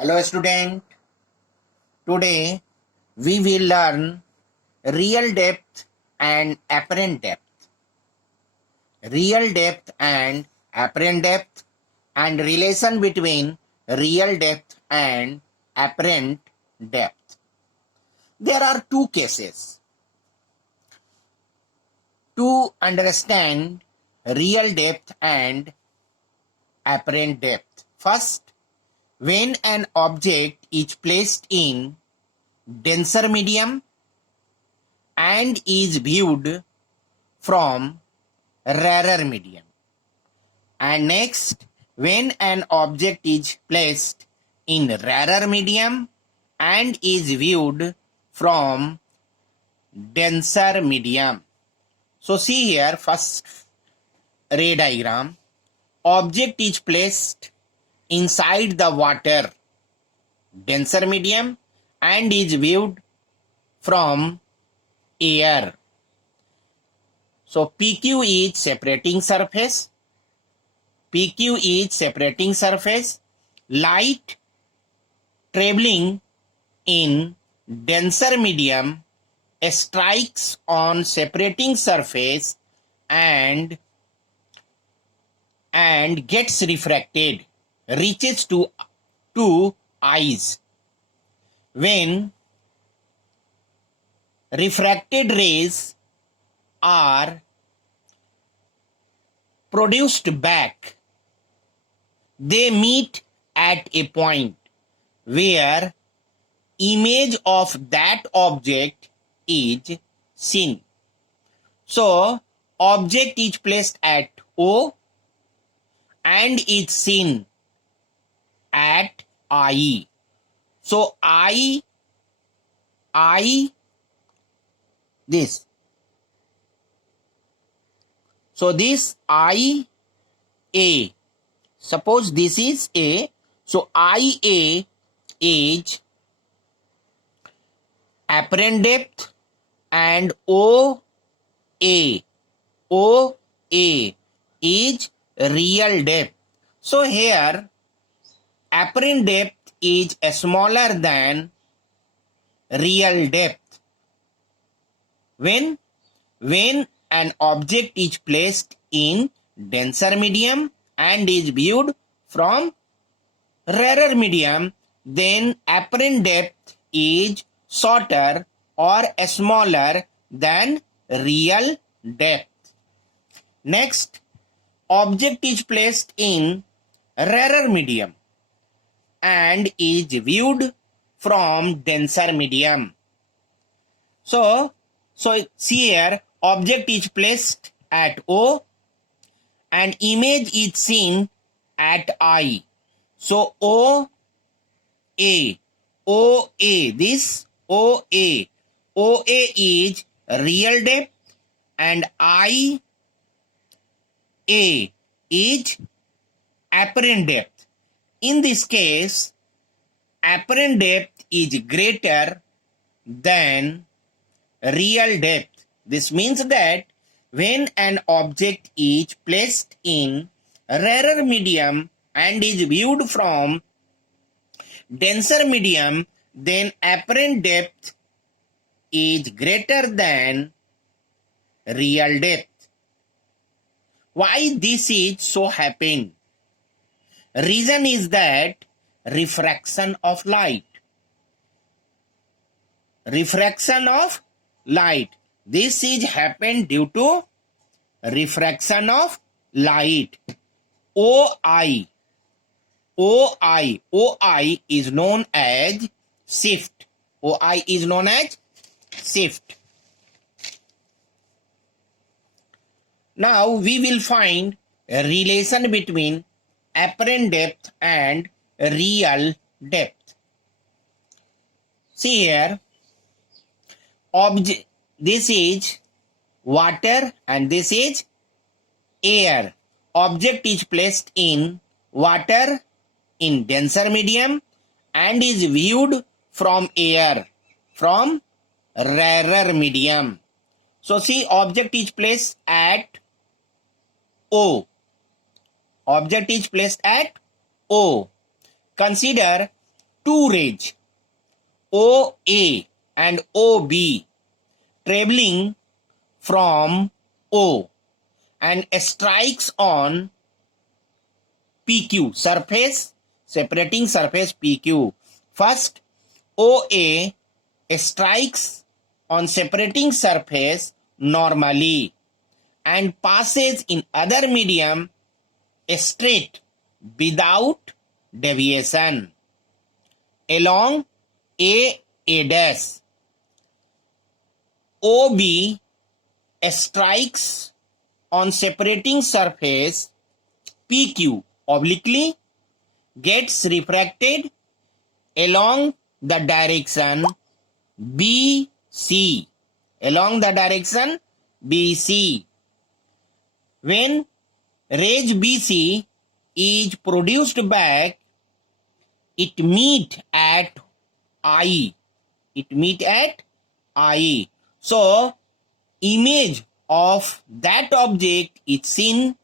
Hello student, today we will learn real depth and apparent depth. Real depth and apparent depth and relation between real depth and apparent depth. There are two cases. To understand real depth and apparent depth. First, when an object is placed in denser medium and is viewed from rarer medium. And next, when an object is placed in rarer medium and is viewed from denser medium. So see here, first ray diagram. Object is placed inside the water, denser medium, and is viewed from air. So PQ is separating surface. PQ is separating surface. Light traveling in denser medium strikes on separating surface and gets refracted, reaches to eyes. When refracted rays are produced back, they meet at a point where image of that object is seen. So, object is placed at O and is seen at I. So, this. So, this IA, suppose this is A, so IA is apparent depth and OA is real depth. So here apparent depth is smaller than real depth. When an object is placed in denser medium and is viewed from rarer medium, then apparent depth is shorter or smaller than real depth. Next, object is placed in rarer medium and is viewed from denser medium. So see here, object is placed at O and image is seen at I. So OA, this OA is real depth and IA is apparent depth. In this case, apparent depth is greater than real depth. This means that when an object is placed in rarer medium and is viewed from denser medium, then apparent depth is greater than real depth. Why this is so happened? Reason is that refraction of light. Refraction of light. This is happened due to refraction of light. OI is known as shift. OI is known as shift. Now we will find a relation between apparent depth and real depth. See here, this is water and this is air. Object is placed in water in denser medium and is viewed from air, from rarer medium. So see, object is placed at O. Object is placed at O. Consider two rays OA and OB traveling from O and strikes on PQ surface, separating surface PQ. First, OA strikes on separating surface normally and passes in other medium straight without deviation along A dash. OB strikes on separating surface PQ obliquely, gets refracted along the direction BC. Along the direction BC. When rays BC is produced back, it meet at I. It meet at I. So, image of that object is seen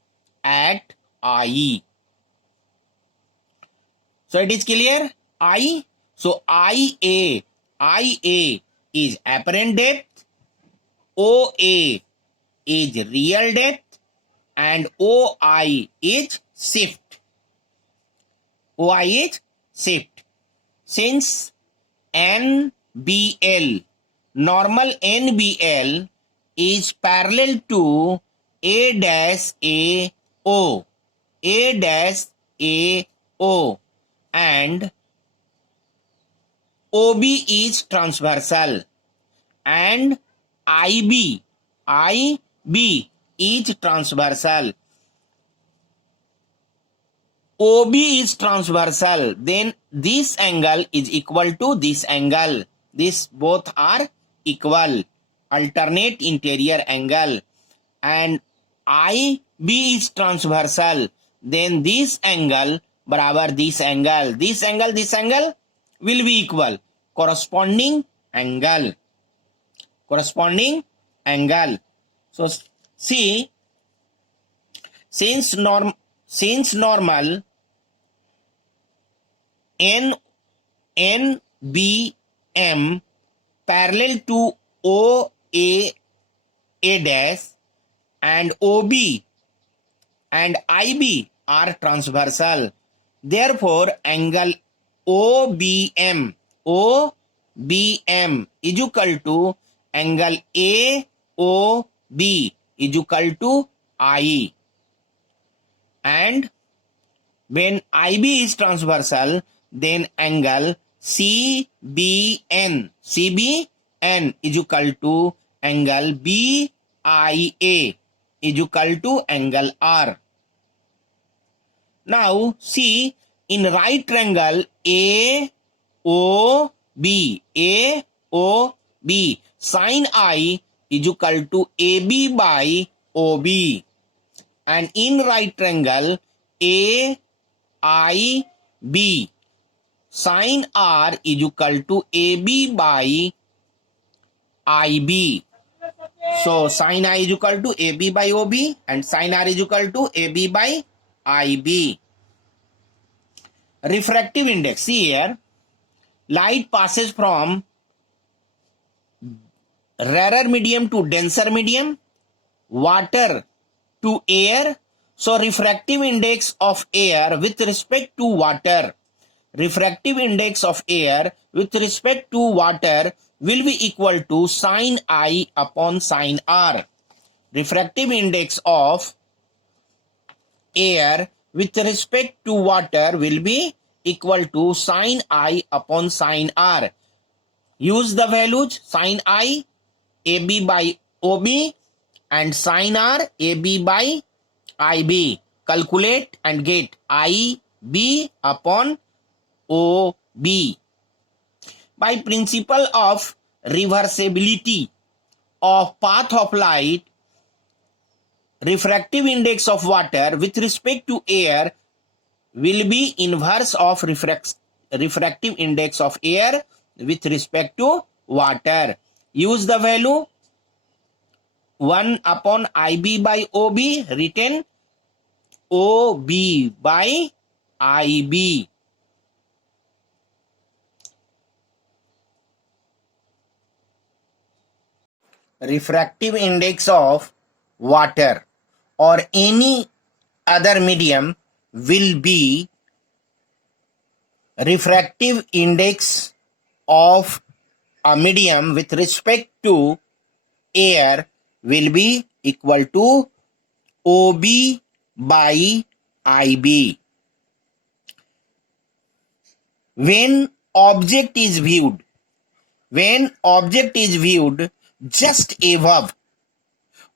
at I. So, it is clear? I. So, IA is apparent depth, OA is real depth, and OI is shift. OI is shift. Since NBL, normal NBL is parallel to A dash AO, A dash AO, and OB is transversal, and IB is transversal. OB is transversal, then this angle is equal to this angle. This both are equal, alternate interior angle. And IB is transversal, then this angle barabar this angle. This angle will be equal. Corresponding angle. So see, since normal NBM parallel to OA dash and OB and IB are transversal. Therefore, angle OBM is equal to angle AOB is equal to I. And when IB is transversal, then angle CBN is equal to angle BIA is equal to angle R. Now see, in right triangle AOB, sin I is equal to AB by OB. And in right triangle AIB, sin R is equal to AB by IB. So sin I is equal to AB by OB and sin R is equal to AB by IB. Refractive index. See here, light passes from rarer medium to denser medium, water to air. So refractive index of air with respect to water, refractive index of air with respect to water will be equal to sin I upon sin R. Refractive index of air with respect to water will be equal to sin I upon sin R. Use the values sin I AB by OB and sin R AB by IB. Calculate and get IB upon OB. By principle of reversibility of path of light, refractive index of water with respect to air will be inverse of refractive index of air with respect to water. Use the value 1 upon IB by OB, written OB by IB. refractive index of water or any other medium will be refractive index of a medium with respect to air will be equal to OB by IB. When object is viewed just above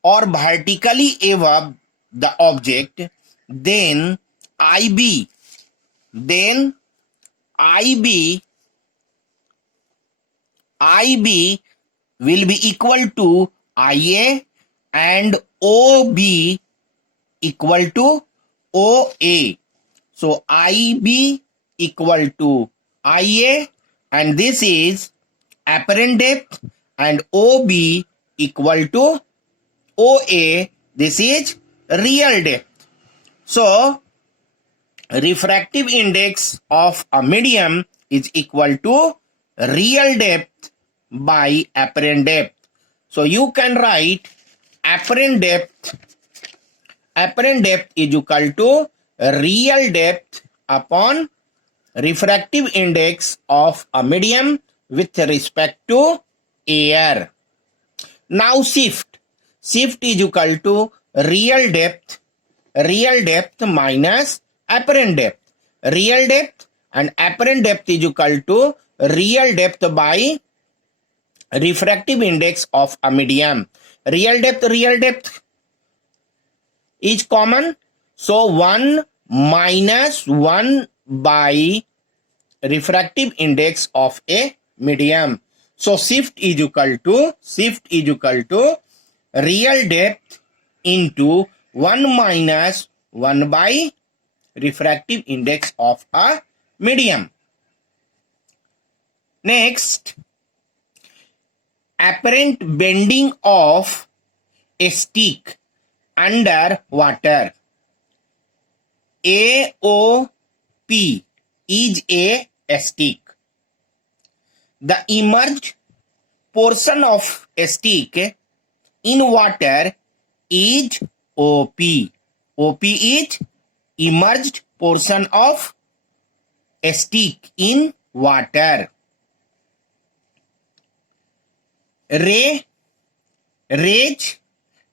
or vertically above the object, then IB will be equal to IA and OB equal to OA. So IB equal to IA, and this is apparent depth, and OB equal to OA, this is real depth. So refractive index of a medium is equal to real depth by apparent depth. So you can write apparent depth is equal to real depth upon refractive index of a medium with respect to air. Now shift is equal to real depth minus apparent depth. Real depth and apparent depth is equal to real depth by refractive index of a medium. Real depth is common, so 1 minus 1 by refractive index of a medium. So shift is equal to real depth into 1 minus 1 by refractive index of a medium. Next, apparent bending of a stick under water. AOP is a stick. The immersed portion of a stick in water is OP. OP is immersed portion of a stick in water. Rays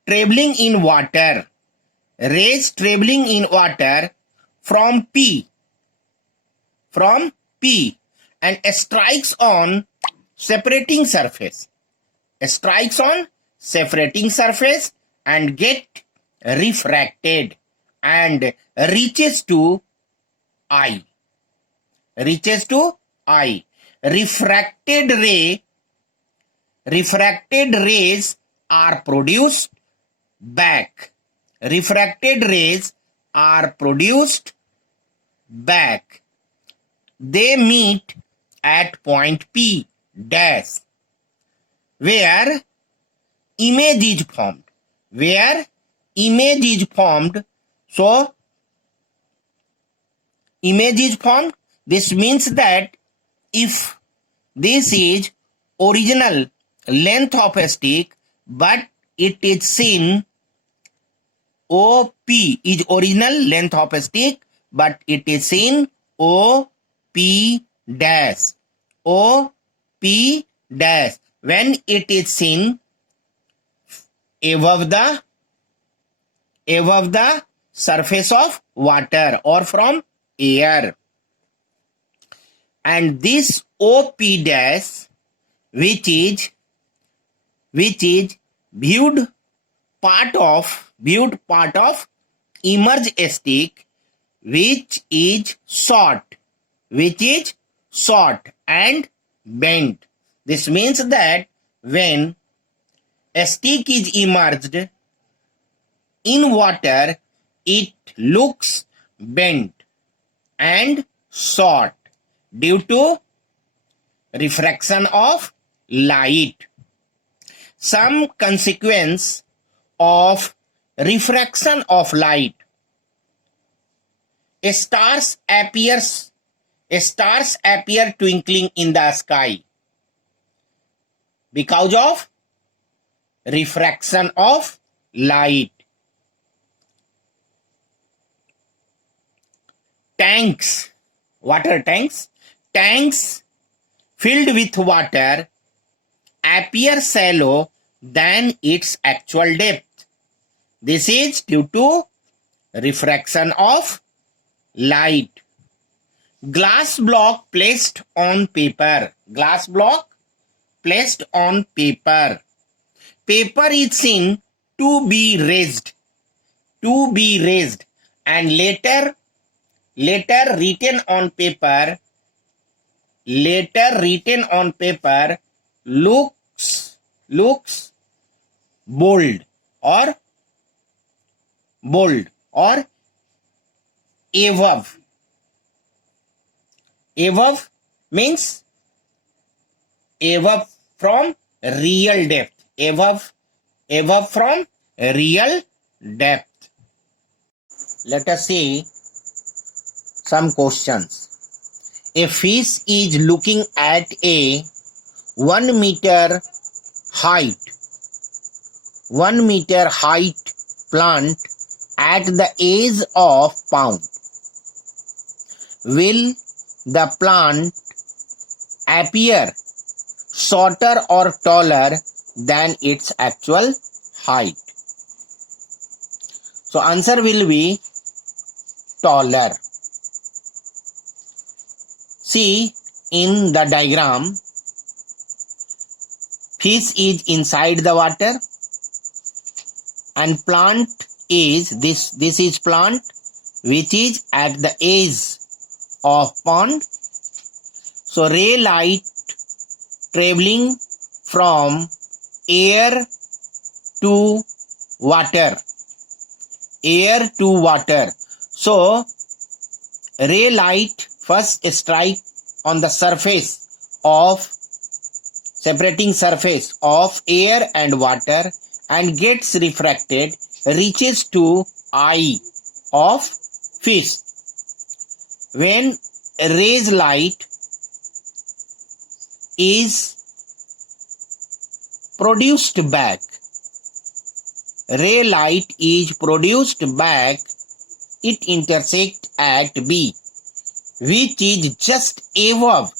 traveling in water. Rays traveling in water from P and strikes on separating surface. And get refracted and reaches to eye. Refracted rays are produced back. They meet at point P dash, where image is formed. So image is formed. This means that if this is original length of a stick, but it is seen OP is original length of a stick, but it is seen OP dash. When it is seen above the surface of water or from air. And this OP dash, which is viewed part of immersed stick, which is short and bent. This means that when a stick is immersed in water, it looks bent and short due to refraction of light. Some consequence of refraction of light. Stars appear twinkling in the sky because of refraction of light. Tanks, water tanks, tanks filled with water appear shallow than its actual depth. This is due to refraction of light. Glass block placed on paper. Glass block placed on paper. Paper is seen to be raised. To be raised. And later written on paper. Later written on paper looks bold or above. Above means above from real depth. Above from real depth. Let us see some questions. A fish is looking at a 1 meter height plant at the edge of pond. Will the plant appear shorter or taller than its actual height? So answer will be taller. See in the diagram, fish is inside the water and plant is this is plant which is at the edge of pond. So ray light traveling from air to water. So ray light first strike on the separating surface of air and water and gets refracted, reaches to eye of fish. When rays light is produced back, it intersects at B, which is just above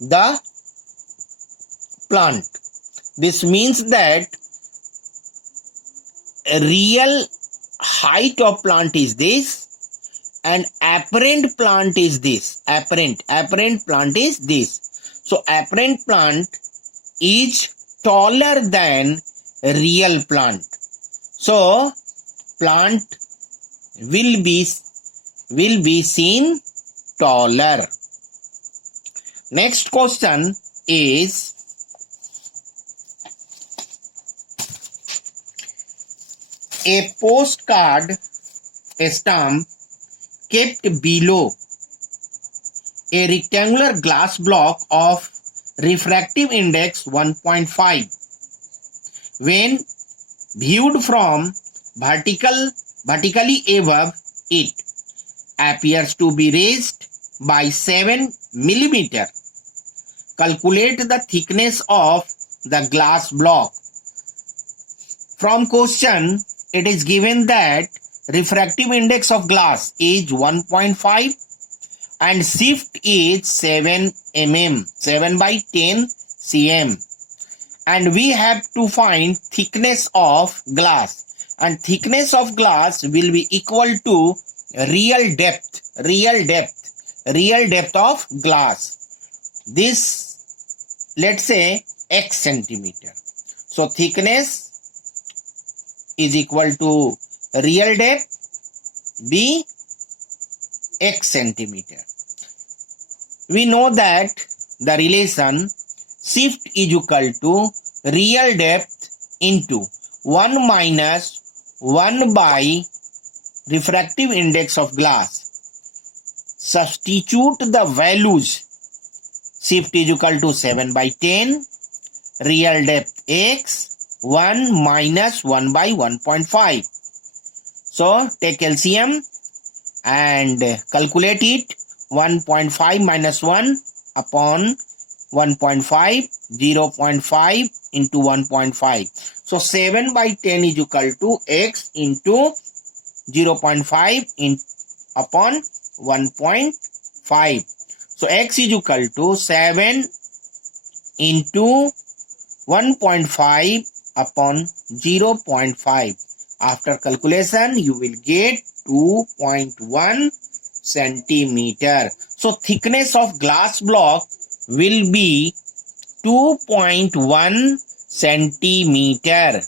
the plant. This means that real height of plant is this and apparent plant is this. Apparent plant is this. So apparent plant is taller than real plant. So plant will be seen taller. Next question is, a postcard stamp kept below a rectangular glass block of refractive index 1.5 when viewed from vertically above it appears to be raised by 7 mm. Calculate the thickness of the glass block. From question, it is given that refractive index of glass is 1.5 and shift is 7 mm, 7 by 10 cm. And we have to find thickness of glass. And thickness of glass will be equal to real depth of glass. This, let's say, x centimeter. So thickness is equal to real depth B x centimeter. We know that the relation shift is equal to real depth into 1 minus 1 by refractive index of glass. Substitute the values. Shift is equal to 7 by 10, real depth x, 1 minus 1 by 1.5. So take LCM and calculate it. 1.5 minus 1 upon 1.5, 0.5 into 1.5. So 7 by 10 is equal to x into 0.5 upon 1.5. So x is equal to 7 into 1.5 upon 0.5. After calculation, you will get 2.1 centimeter. So thickness of glass block will be 2.1 centimeter.